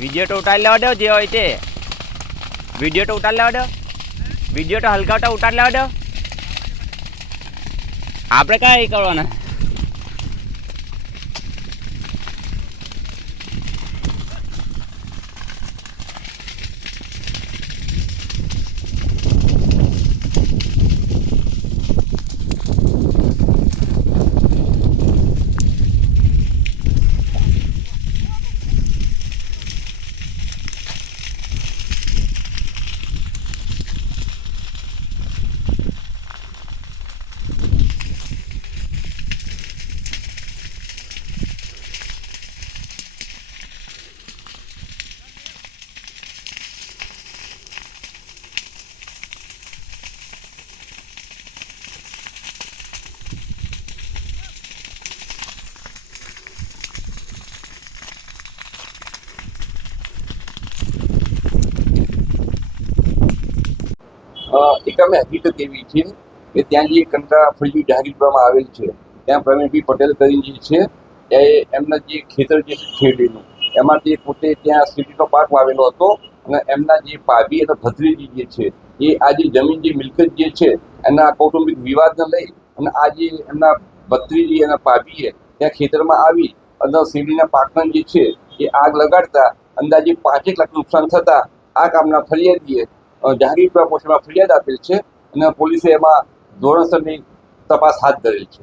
Video તો ઉતારી લેવા દો, જે હોય તે વિડીયો તો ઉતારી લેવા દો, વિડીયો તો હલકાવતા ઉતારી લેવા દો. આપણે કાંઈ કરવાના? એક અમે હકીકત એવી છે કે ત્યાં જે કંટાળા ફળિયું જાહેર કરવામાં આવેલ છે ત્યાં પ્રવીણભાઈ પટેલ કરીને જે છે એ એમના જે ખેતર જે છે શેરડીનું એમાંથી પોતે ત્યાં શેરડીનો પાક વાવેલો હતો અને એમના જે ભાભી અને ભત્રીજી જે છે એ આ જે જમીન જે મિલકત જે છે એના કૌટુંબિક વિવાદને લઈ અને આ જે એમના ભત્રીજી અને ભાભીએ ત્યાં ખેતરમાં આવી અને શેરડીના પાકને જે છે એ આગ લગાડતા અંદાજે 5 લાખ નુકસાન થતાં આ કામના ફરિયાદીએ જાહેર પોસ્ટમાં ફરિયાદ આપેલ છે અને પોલીસે એમાં ધોરણસરની તપાસ હાથ ધરેલ છે.